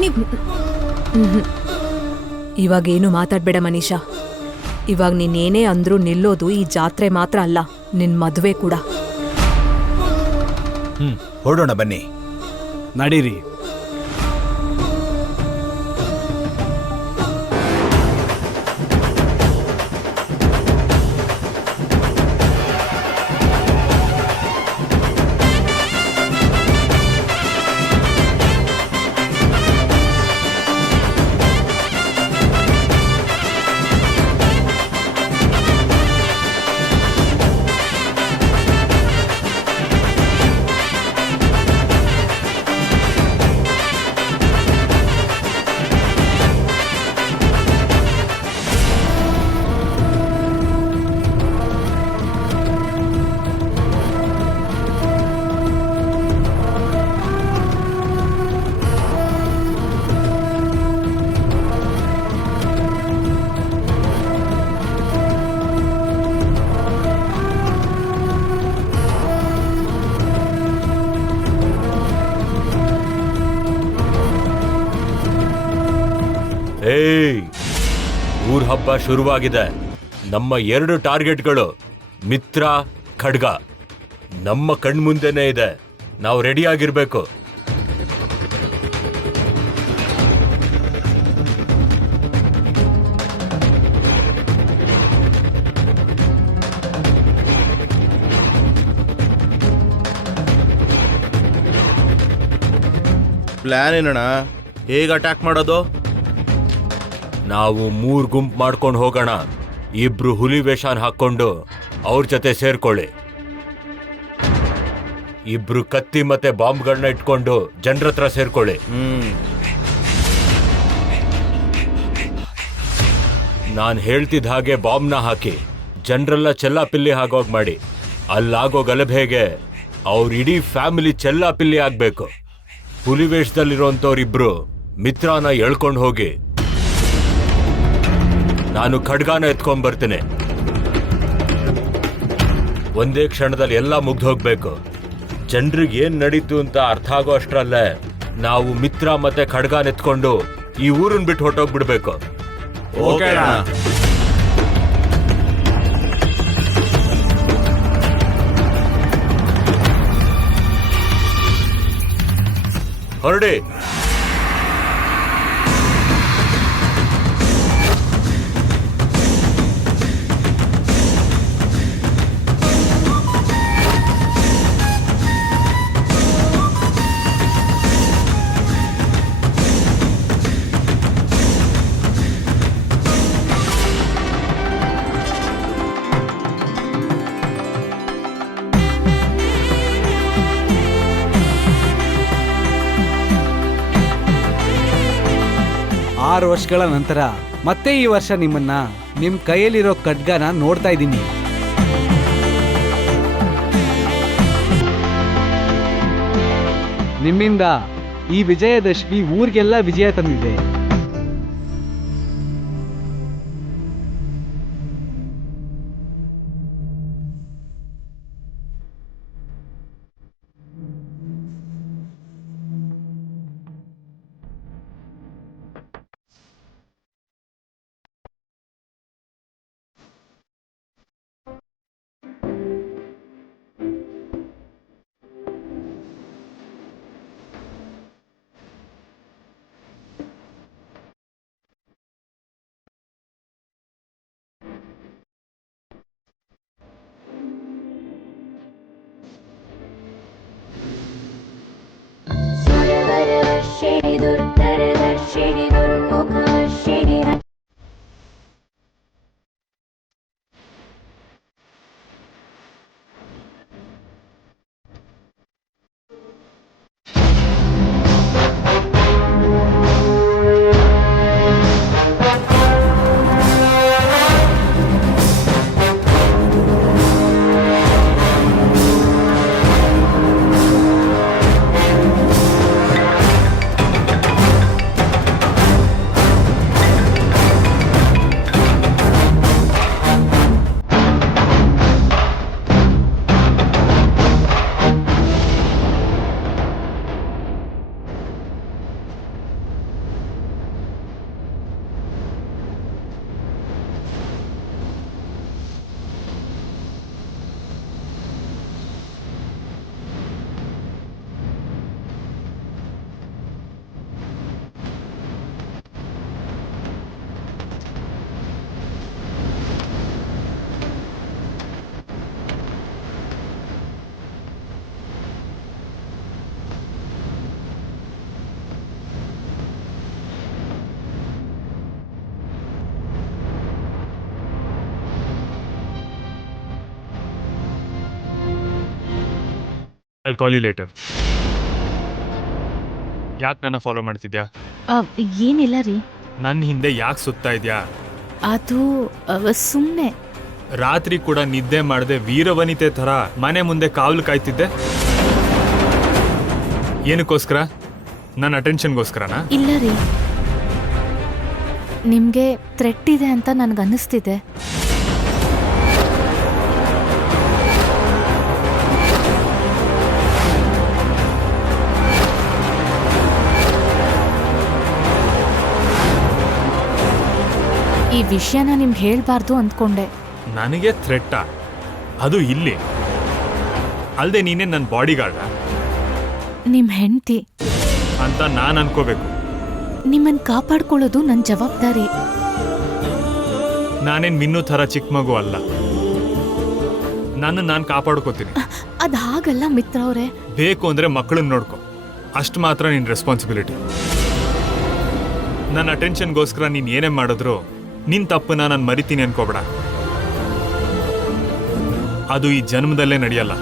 ನೀವ್ ಇವಾಗೇನು ಮಾತಾಡ್ಬೇಡ ಮನೀಷಾ. ಇವಾಗ ನೀನೇನೇ ಅಂದ್ರೂ ನಿಲ್ಲೋದು ಈ ಜಾತ್ರೆ ಮಾತ್ರ ಅಲ್ಲ, ನಿನ್ ಮದುವೆ ಕೂಡ. ಹೊರಡೋಣ ಬನ್ನಿ. ನಡೀರಿ. ಊರ್ ಹಬ್ಬ ಶುರುವಾಗಿದೆ. ನಮ್ಮ 2 ಟಾರ್ಗೆಟ್ಗಳು ಮಿತ್ರ, ಖಡ್ಗ ನಮ್ಮ ಕಣ್ಮುಂದೆನೇ ಇದೆ. ನಾವು ರೆಡಿಯಾಗಿರ್ಬೇಕು. ಪ್ಲಾನ್ ಏನಣ್ಣ? ಹೇಗೆ ಅಟ್ಯಾಕ್ ಮಾಡೋದು? ನಾವು 3 ಗುಂಪು ಮಾಡ್ಕೊಂಡು ಹೋಗೋಣ. ಇಬ್ರು ಹುಲಿ ವೇಷಾನ್ ಹಾಕೊಂಡು ಅವ್ರ ಜೊತೆ ಸೇರ್ಕೊಳ್ಳಿ. ಇಬ್ರು ಕತ್ತಿ ಮತ್ತೆ ಬಾಂಬ್ಗಳನ್ನ ಇಟ್ಕೊಂಡು ಜನರ ಹತ್ರ ಸೇರ್ಕೊಳ್ಳಿ. ನಾನು ಹೇಳ್ತಿದ್ದ ಹಾಗೆ ಬಾಂಬ್ನ ಹಾಕಿ ಜನರೆಲ್ಲ ಚೆಲ್ಲಾಪಿಲ್ಲಿ ಆಗೋಗ್ ಮಾಡಿ. ಅಲ್ಲಾಗೋ ಗಲಭೆಗೆ ಅವ್ರ ಇಡೀ ಫ್ಯಾಮಿಲಿ ಚೆಲ್ಲಾಪಿಲ್ಲಿ ಆಗ್ಬೇಕು. ಹುಲಿ ವೇಷದಲ್ಲಿರೋಂಥವ್ರಿಬ್ರು ಮಿತ್ರನ ಎಳ್ಕೊಂಡು ಹೋಗಿ ನಾನು ಖಡ್ಗಾನ ಎತ್ಕೊಂಡ್ ಬರ್ತೀನಿ. ಒಂದೇ ಕ್ಷಣದಲ್ಲಿ ಎಲ್ಲ ಮುಗ್ದು ಹೋಗ್ಬೇಕು. ಜನರಿಗೆ ಏನ್ ನಡೀತು ಅಂತ ಅರ್ಥ ಆಗೋ ಅಷ್ಟ್ರಲ್ಲೇ ನಾವು ಮಿತ್ರ ಮತ್ತೆ ಖಡ್ಗಾನ ಎತ್ಕೊಂಡು ಈ ಊರನ್ನ ಬಿಟ್ಟು ಹೊರಟೋಗ್ಬಿಡ್ಬೇಕು. ಹೊರಡಿ. ಆರು ವರ್ಷಗಳ ನಂತರ ಮತ್ತೆ ಈ ವರ್ಷ ನಿಮ್ಮನ್ನ ನಿಮ್ ಕೈಯಲ್ಲಿರೋ ಖಡ್ಗನ ನೋಡ್ತಾ ಇದ್ದೀನಿ. ನಿಮ್ಮಿಂದ ಈ ವಿಜಯದಶಮಿ ಊರಿಗೆಲ್ಲ ವಿಜಯ ತಂದಿದೆ. I call you later. ಯಾಕೆ ನನ್ನ ಫಾಲೋ ಮಾಡ್ತಿದ್ಯಾ? ಏನಿಲ್ಲ ರೀ. ನನ್ನ ಹಿಂದೆ ಯಾಕೆ ಸುತ್ತಾ ಇದೆಯಾ? ಅದು ಸುಮ್ಮನೆ. ರಾತ್ರಿ ಕೂಡ ನಿದ್ದೆ ಮಾಡದೆ ವೀರವನಿತೆ ಥರ ಮನೆ ಮುಂದೆ ಕಾವಲು ಕಾಯ್ತಿದ್ದೆ. ಏನಕ್ಕೋಸ್ಕರ? ನನ್ನ ಅಟೆನ್ಷನ್ಗೋಸ್ಕರನಾ? ಇಲ್ಲ ರೀ, ನಿಮಗೆ ಥ್ರೆಟ್ ಇದೆ ಅಂತ ನನಗನ್ನಿಸ್ತಿದೆ. ಈ ವಿಷಯನ ನಿಮ್ಗೆ ಹೇಳ್ಬಾರ್ದು ಅಂದ್ಕೊಂಡೆ. ನನಗೆ ಥ್ರೆಟ್ಟಾ? ಅದು ಇಲ್ಲಿ ಅಲ್ಲದೆ ನೀನೇ ನನ್ನ ಬಾಡಿ ಗಾರ್ಡ ನಿಮ್ಮ ಹೆಂಡತಿ ಅಂತ ನಾನು ಅನ್ಕೋಬೇಕು. ನಿಮ್ಮನ್ನು ಕಾಪಾಡ್ಕೊಳ್ಳೋದು ನನ್ನ ಜವಾಬ್ದಾರಿ. ನಾನೇನು ಮಿನ್ನು ಥರ ಚಿಕ್ಕ ಮಗು ಅಲ್ಲ. ನಾನು ಕಾಪಾಡ್ಕೋತೀನಿ. ಅದು ಹಾಗಲ್ಲ ಮಿತ್ರ ಅವರೇ. ಬೇಕು ಅಂದರೆ ಮಕ್ಕಳನ್ನ ನೋಡ್ಕೊ, ಅಷ್ಟು ಮಾತ್ರ ನಿನ್ನ ರೆಸ್ಪಾನ್ಸಿಬಿಲಿಟಿ. ನನ್ನ ಅಟೆನ್ಷನ್ಗೋಸ್ಕರ ನೀನು ಏನೇ ಮಾಡಿದ್ರು ನಿನ್ನ ತಪ್ಪನ್ನ ನಾನು ಮರಿತೀನಿ ಅನ್ಕೋಬೇಡ. ಅದು ಈ ಜನ್ಮದಲ್ಲೇ ನಡೆಯಲ್ಲ.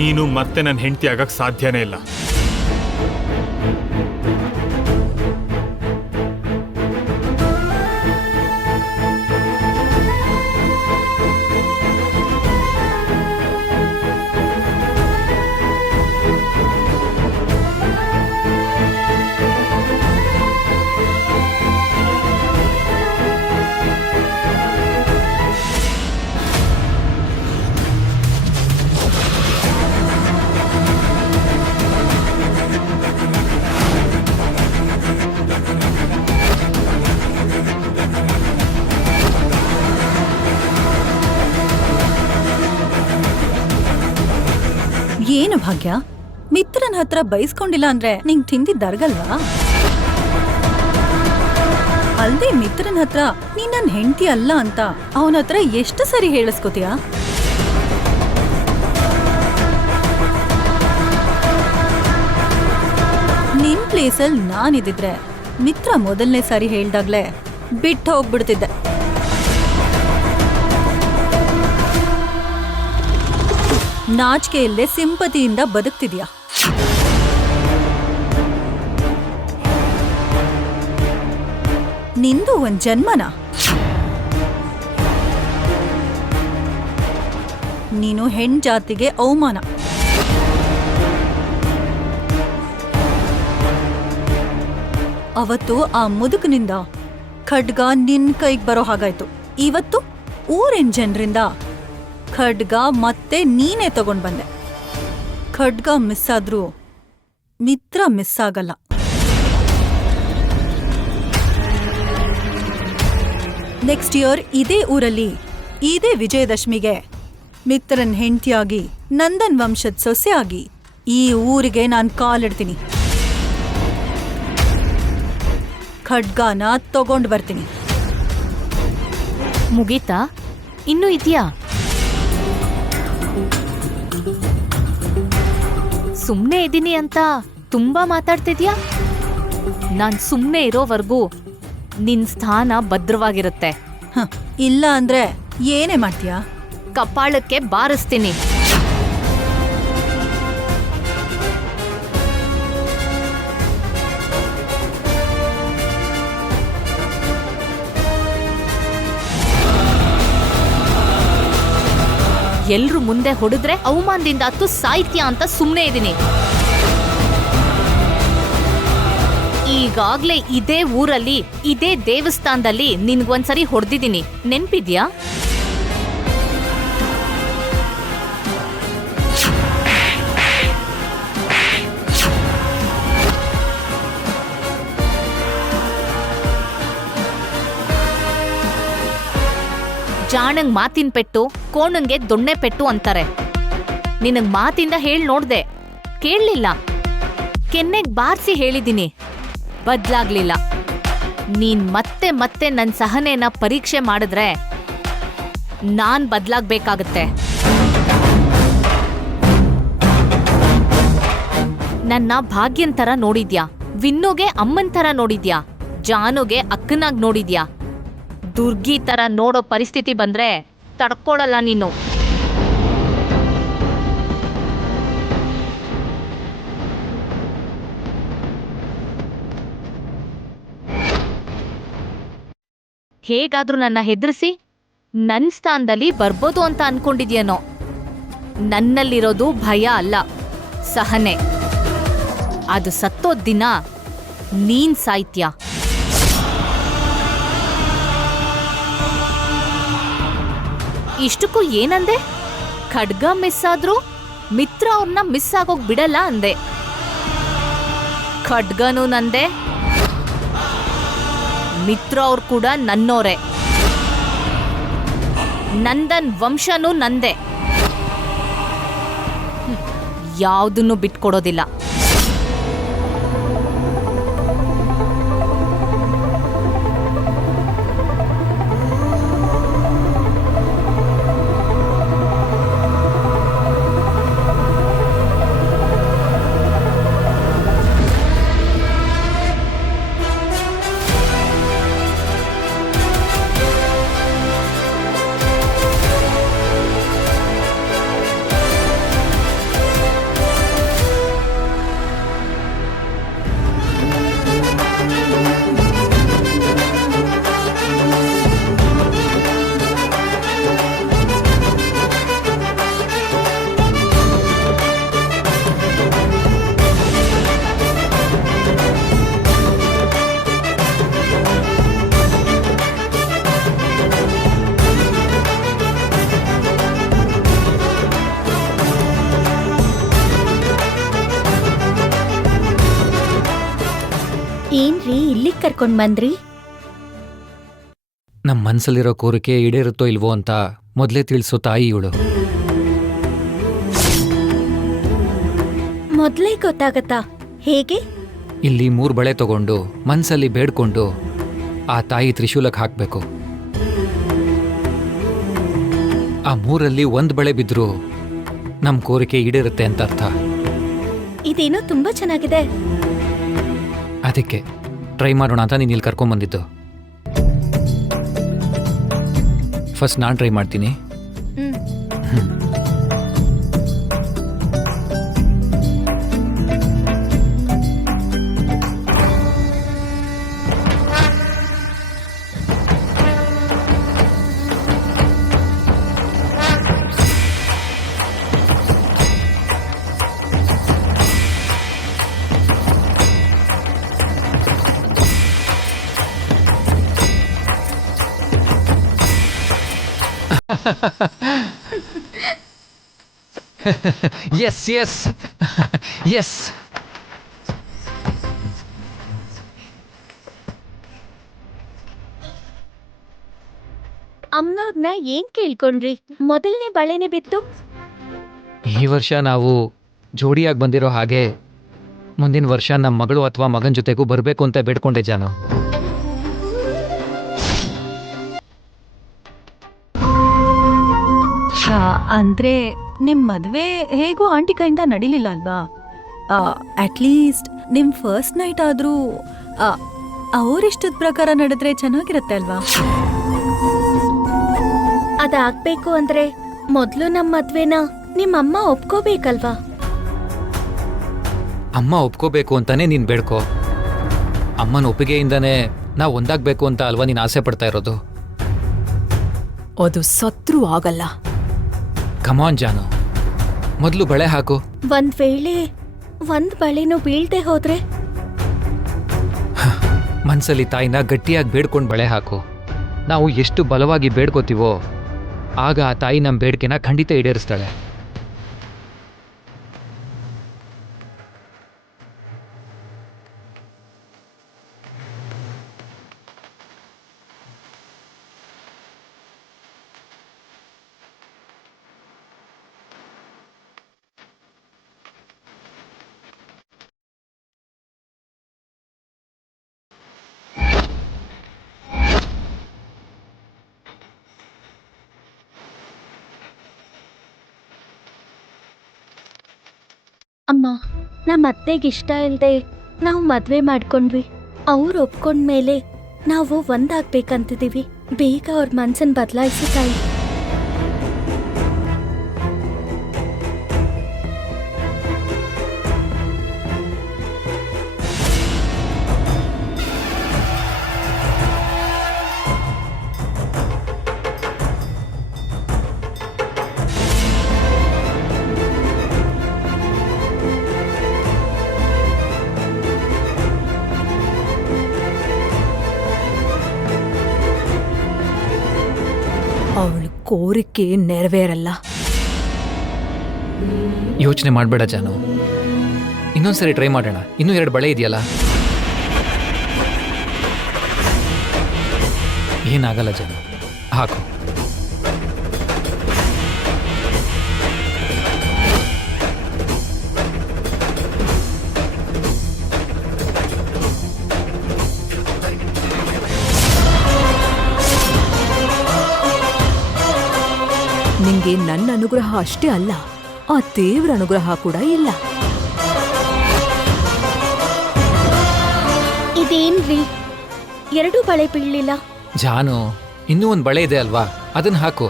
ನೀನು ಮತ್ತೆ ನನ್ನ ಹೆಂಡತಿ ಆಗಕ್ಕೆ ಸಾಧ್ಯನೇ ಇಲ್ಲ. ಏನು ಭಾಗ್ಯ, ಮಿತ್ರನ ಹತ್ರ ಬೈಸ್ಕೊಂಡಿಲ್ಲ ಅಂದ್ರೆ ನಿಂಗ್ ತಿಂದಿದ್ದರ್ಗಲ್ವಾ? ಅಲ್ದೇ ಮಿತ್ರನ ಹತ್ರ ನೀನ್ ನನ್ ಹೆಂಡತಿ ಅಲ್ಲ ಅಂತ ಅವನ ಹತ್ರ ಎಷ್ಟು ಸರಿ ಹೇಳಿಸ್ಕೋತೀಯ? ನಿನ್ ಪ್ಲೇಸಲ್ಲಿ ನಾನಿದ್ದಿದ್ರೆ ಮಿತ್ರ ಮೊದಲನೇ ಸಾರಿ ಹೇಳ್ದಾಗ್ಲೇ ಬಿಟ್ಟು ಹೋಗ್ಬಿಡ್ತಿದ್ದೆ. ನಾಚಿಕೆ ಇಲ್ಲದೆ ಸಿಂಪತಿಯಿಂದ ಬದುಕ್ತಿದ್ಯಾ? ನಿಂದು ಒಂದ್ ಜನ್ಮನ? ನೀನು ಹೆಣ್ ಜಾತಿಗೆ ಅವಮಾನ. ಅವತ್ತು ಆ ಮುದುಕನಿಂದ ಖಡ್ಗ ನಿನ್ ಕೈಗೆ ಬರೋ ಹಾಗಾಯ್ತು. ಇವತ್ತು ಊರಿನ ಜನರಿಂದ ಖಡ್ಗ ಮತ್ತೆ ನೀನೇ ತಗೊಂಡ್ ಬಂದೆ. ಖಡ್ಗ ಮಿಸ್ ಆದ್ರೂ ಮಿತ್ರ ಮಿಸ್ ಆಗಲ್ಲ. ನೆಕ್ಸ್ಟ್ ಇಯರ್ ಇದೇ ಊರಲ್ಲಿ ಇದೇ ವಿಜಯದಶಮಿಗೆ ಮಿತ್ರನ್ ಹೆಂಡತಿಯಾಗಿ ನಂದನ್ ವಂಶದ ಸೊಸೆ ಆಗಿ ಈ ಊರಿಗೆ ನಾನ್ ಕಾಲಿಡ್ತೀನಿ. ಖಡ್ಗಾನ ತಗೊಂಡ್ ಬರ್ತೀನಿ. ಮುಗೀತಾ? ಇನ್ನೂ ಇದೆಯಾ? ಸುಮ್ಮನೆ ಇದ್ದೀನಿ ಅಂತ ತುಂಬಾ ಮಾತಾಡ್ತಿದ್ಯಾ? ನಾನ್ ಸುಮ್ಮನೆ ಇರೋವರೆಗೂ ನಿನ್ ಸ್ಥಾನ ಭದ್ರವಾಗಿರುತ್ತೆ. ಇಲ್ಲ ಅಂದ್ರೆ ಏನೇ ಮಾಡ್ತೀಯಾ? ಕಪಾಳಕ್ಕೆ ಬಾರಿಸ್ತೀನಿ. ಎಲ್ರು ಮುಂದೆ ಹೊಡೆದ್ರೆ ಅವಮಾನದಿಂದ ಹತ್ತು ಸಾಹಿತ್ಯ ಅಂತ ಸುಮ್ಮನೆ ಇದ್ದೀನಿ. ಈಗಾಗ್ಲೇ ಇದೇ ಊರಲ್ಲಿ ಇದೇ ದೇವಸ್ಥಾನದಲ್ಲಿ ನಿನ್ಗೊಂದ್ಸರಿ ಹೊಡೆದಿದ್ದೀನಿ, ನೆನ್ಪಿದ್ಯಾ? ಜಾಣಂಗ್ ಮಾತಿನ ಪೆಟ್ಟು, ಕೋಣಂಗೆ ದೊಣ್ಣೆ ಪೆಟ್ಟು ಅಂತಾರೆ. ನಿನಗ್ ಮಾತಿಂದ ಹೇಳ್ ನೋಡ್ದೆ, ಕೇಳಲಿಲ್ಲ. ಕೆನ್ನೆಗ್ ಬಾರ್ಸಿ ಹೇಳಿದ್ದೀನಿ, ಬದ್ಲಾಗ್ಲಿಲ್ಲ. ನೀನ್ ಮತ್ತೆ ಮತ್ತೆ ನನ್ ಸಹನೆನ ಪರೀಕ್ಷೆ ಮಾಡಿದ್ರೆ ನಾನ್ ಬದ್ಲಾಗ್ಬೇಕಾಗತ್ತೆ. ನನ್ನ ಭಾಗ್ಯನ್ ತರ ನೋಡಿದ್ಯಾ, ವಿನ್ನುಗೆ ಅಮ್ಮನ್ ತರ ನೋಡಿದ್ಯಾ, ಜಾನುಗೆ ಅಕ್ಕನಾಗ್ ನೋಡಿದ್ಯಾ, ದುರ್ಗಿ ತರ ನೋಡೋ ಪರಿಸ್ಥಿತಿ ಬಂದ್ರೆ ತಡ್ಕೊಳಲ್ಲ ನೀನು. ಹೇಗಾದ್ರೂ ನನ್ನ ಹೆದರ್ಸಿ ನನ್ ಸ್ಥಾನದಲ್ಲಿ ಬರ್ಬೋದು ಅಂತ ಅನ್ಕೊಂಡಿದ್ಯೇನೋ. ನನ್ನಲ್ಲಿರೋದು ಭಯ ಅಲ್ಲ, ಸಹನೆ. ಅದು ಸತ್ತೋದ್ ದಿನ ನೀನ್ ಸಾಯ್ತ್ಯ. ಇಷ್ಟಕ್ಕೂ ಏನಂದೆ? ಖಡ್ಗ ಮಿಸ್ ಆದ್ರೂ ಮಿತ್ರ ಅವ್ರನ್ನ ಮಿಸ್ ಆಗೋಗ್ ಬಿಡಲ್ಲ ಅಂದೆ. ಖಡ್ಗನೂ ನಂದೆ, ಮಿತ್ರ ಅವ್ರು ಕೂಡ ನನ್ನೋರೆ. ನಂದನ್ ವಂಶನೂ ನಂದೆ. ಯಾವುದನ್ನು ಬಿಟ್ಕೊಡೋದಿಲ್ಲ. ಏನ್ರಿ ಇಲ್ಲಿಗೆ ಕರ್ಕೊಂಡ್ ಬಂದ್ರಿ? ನಮ್ಮ ಮನ್ಸಲ್ಲಿರೋ ಕೋರಿಕೆ ಈಡೇರುತ್ತೋ ಇಲ್ವೋ ಅಂತ ಮೊದಲೇ ತಿಳಿಸೋ ತಾಯಿ ಇವಳು. ಮೊದ್ಲೇ ಗೊತ್ತಾಗತ್ತಾ? ಹೇಗೆ? ಇಲ್ಲಿ 3 ಬಳೆ ತಗೊಂಡು ಮನ್ಸಲ್ಲಿ ಬೇಡ್ಕೊಂಡು ಆ ತಾಯಿ ತ್ರಿಶೂಲಕ್ಕೆ ಹಾಕ್ಬೇಕು. ಆ 3ರಲ್ಲಿ 1 ಬಳೆ ಬಿದ್ರೂ ನಮ್ಮ ಕೋರಿಕೆ ಈಡೇರುತ್ತೆ ಅಂತ ಅರ್ಥ. ಇದೇನೋ ತುಂಬಾ ಚೆನ್ನಾಗಿದೆ. ಅದಕ್ಕೆ ಟ್ರೈ ಮಾಡೋಣ ಅಂತ ನೀನು ಇಲ್ಲಿ ಕರ್ಕೊಂಬಂದಿದ್ದು. ಫಸ್ಟ್ ನಾನು ಟ್ರೈ ಮಾಡ್ತೀನಿ. Yes yes yes. ಅಮ್ಮನವ್ರನ್ನ ಏನ್ ಕೇಳ್ಕೊಂಡ್ರಿ? ಮೊದಲನೇ ಬಳೆನೆ ಬಿತ್ತು. ಈ ವರ್ಷ ನಾವು ಜೋಡಿಯಾಗಿ ಬಂದಿರೋ ಹಾಗೆ ಮುಂದಿನ ವರ್ಷ ನಮ್ಮ ಮಗಳು ಅಥವಾ ಮಗನ ಜೊತೆಗೂ ಬರಬೇಕು ಅಂತ ಬೇಡ್ಕೊಂಡೆ ಜಾನು. ಅಂದ್ರೆ ನಿಮ್ ಮದ್ವೆ ಹೇಗೂ ಆಂಟಿ ಕೈಯಿಂದ ನಡೀಲಿಲ್ಲ ಅಲ್ವಾ? ಅಟ್ಲೀಸ್ಟ್ ನಿಮ್ ಫಸ್ಟ್ ನೈಟ್ ಆದ್ರೂ ಅವ್ರಿಷ್ಟದ ಪ್ರಕಾರ ನಡೆದ್ರೆ ಚೆನ್ನಾಗಿರತ್ತೆ ಅಲ್ವಾ? ಅದಾಗ್ಬೇಕು ಅಂದ್ರೆ ಮೊದ್ಲು ನಮ್ಮ ಮದ್ವೆನ ನಿಮ್ಮಮ್ಮ ಒಪ್ಕೋಬೇಕಲ್ವಾ? ಅಮ್ಮ ಒಪ್ಕೋಬೇಕು ಅಂತಾನೆ ನೀನು ಬೇಡ್ಕೋ. ಅಮ್ಮನ ಒಪ್ಪಿಗೆಯಿಂದಾನೇ ನಾವು ಒಂದಾಗಬೇಕು ಅಂತ ಅಲ್ವಾ ನೀನು ಆಸೆ ಪಡ್ತಾ ಇರೋದು? ಅದು ಸತ್ರೂ ಆಗಲ್ಲ. ಕಮಾನ್ ಜಾನು, ಮೊದಲು ಬಳೆ ಹಾಕು. ಒಂದ್ ವೇಳೆ 1 ಬಳೆನೂ ಬೀಳ್ದೆ ಹೋದ್ರೆ? ಮನ್ಸಲ್ಲಿ ತಾಯಿನ ಗಟ್ಟಿಯಾಗಿ ಬೇಡ್ಕೊಂಡು ಬಳೆ ಹಾಕು. ನಾವು ಎಷ್ಟು ಬಲವಾಗಿ ಬೇಡ್ಕೋತೀವೋ ಆಗ ಆ ತಾಯಿ ನಮ್ಮ ಬೇಡಿಕೆನ ಖಂಡಿತ ಈಡೇರಿಸ್ತಾಳೆ. ಅಮ್ಮ, ನಮ್ಮ ಅತ್ತೆಗೆ ಇಷ್ಟ ಇಲ್ಲದೆ ನಾವು ಮದ್ವೆ ಮಾಡ್ಕೊಂಡ್ವಿ. ಅವ್ರು ಒಪ್ಕೊಂಡ್ಮೇಲೆ ನಾವು ಒಂದಾಗ್ಬೇಕಂತಿದೀವಿ. ಬೇಗ ಅವ್ರ ಮನ್ಸನ್ ಬದಲಾಯಿಸಿ ತಾಯಿ. ಅವಳ ಕೋರಿಕೆ ನೆರವೇರಲ್ಲ. ಯೋಚನೆ ಮಾಡಬೇಡ ಜಾನು, ಇನ್ನೊಂದ್ಸರಿ ಟ್ರೈ ಮಾಡೋಣ. ಇನ್ನೂ 2 ಬಳೆ ಇದೆಯಲ್ಲ, ಏನಾಗಲ್ಲ ಜಾನು, ಹಾಕು. ನಿಂಗೆ ನನ್ನ ಅನುಗ್ರಹ ಅಷ್ಟೇ ಅಲ್ಲ, ಆ ದೇವ್ರ ಅನುಗ್ರಹ ಕೂಡ ಇಲ್ಲ. ಇದೇನ್ರಿ 2 ಬಳೆ ಬೀಳಲಿಲ್ಲ? ಜಾನು, ಇನ್ನೂ 1 ಬಳೆ ಇದೆ ಅಲ್ವಾ, ಅದನ್ನ ಹಾಕು.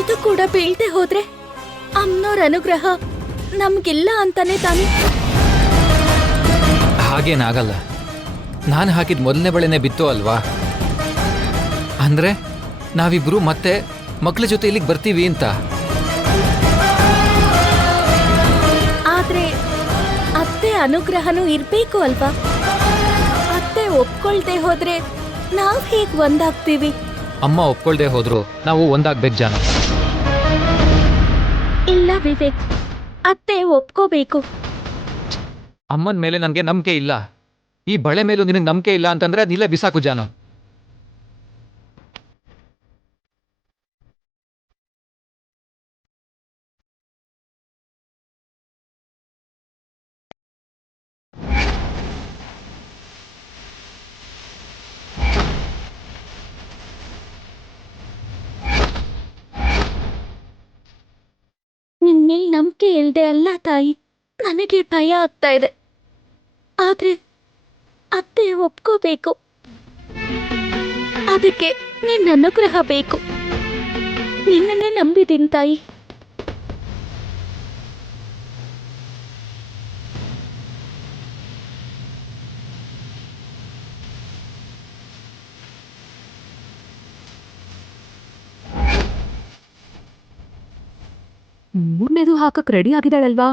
ಇದು ಕೂಡ ಬೀಳ್ದೆ ಹೋದ್ರೆ ಅಮ್ಮನವ್ರ ಅನುಗ್ರಹ ನಮ್ಗಿಲ್ಲ ಅಂತಾನೆ ತಾನೆ? ಹಾಗೇನಾಗಲ್ಲ. ನಾನು ಹಾಕಿದ ಮೊದಲನೇ ಬಳೆನೇ ಬಿತ್ತು ಅಲ್ವಾ, ಅಂದ್ರೆ ನಾವಿಬ್ರು ಮತ್ತೆ ಮಕ್ಳ ಜೊತೆ ಇಲ್ಲಿಗೆ ಬರ್ತೀವಿ ಅಂತ. ಆದ್ರೆ ಅತ್ತೆ ಅನುಗ್ರಹನೂ ಇರ್ಬೇಕು ಅಲ್ವಾ? ಅತ್ತೆ ಒಪ್ಕೊಳ್ದೆ ಹೋದ್ರೆ ನಾವ್ ಹೇಗ್ ಒಂದಾಗ್ತೀವಿ? ಅಮ್ಮ ಒಪ್ಕೊಳ್ದೆ ಹೋದ್ರು ನಾವು ಒಂದಾಗ್ಬೇಕು ಜಾನು. ಇಲ್ಲ ವಿವೇಕ್, ಅತ್ತೆ ಒಪ್ಕೋಬೇಕು. ಅಮ್ಮನ ಮೇಲೆ ನನಗೆ ನಂಬಿಕೆ ಇಲ್ಲ. ಈ ಬಳೆ ಮೇಲೂ ನಿನಗೆ ನಂಬಿಕೆ ಇಲ್ಲ ಅಂತಂದ್ರೆ ಅದಿಲ್ಲೇ ಬಿಸಾಕು ಜಾನು. ನಿನ್ಮೇಲ್ ನಂಬಿಕೆ ಇಲ್ದೆ ಅಲ್ಲ ತಾಯಿ, ನನಗೆ ಭಯ ಆಗ್ತಾ ಇದೆ. ಆದ್ರೆ ಅತ್ತೆ ಒಪ್ಕೋಬೇಕು, ಅದಕ್ಕೆ ನಿನ್ನ ಅನುಗ್ರಹ ಬೇಕು. ನಿನ್ನನ್ನೇ ನಂಬಿದ್ದೀನಿ ತಾಯಿ. ಮೂರನೇದು ಹಾಕಕ್ ರೆಡಿ ಆಗಿದ್ದಾಳಲ್ವಾ?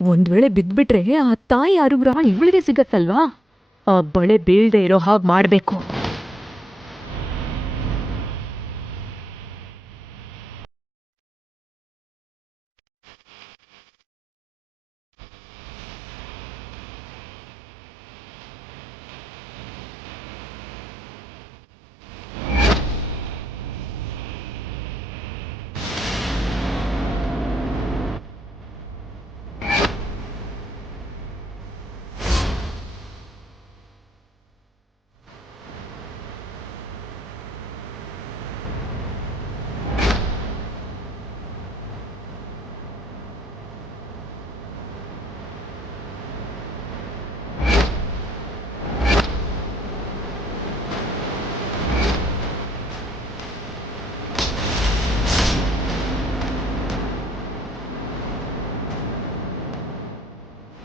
ಒಂದ್ ವೇಳೆ ಬಿದ್ಬಿಟ್ರೆ ಆ ತಾಯಿ ಅನುಗ್ರಹ ಇವಳಿಗೆ ಸಿಗತ್ತಲ್ವಾ? ಆ ಬಳೆ ಬೀಳ್ದೆ ಇರೋ ಹಾಗೆ ಮಾಡ್ಬೇಕು.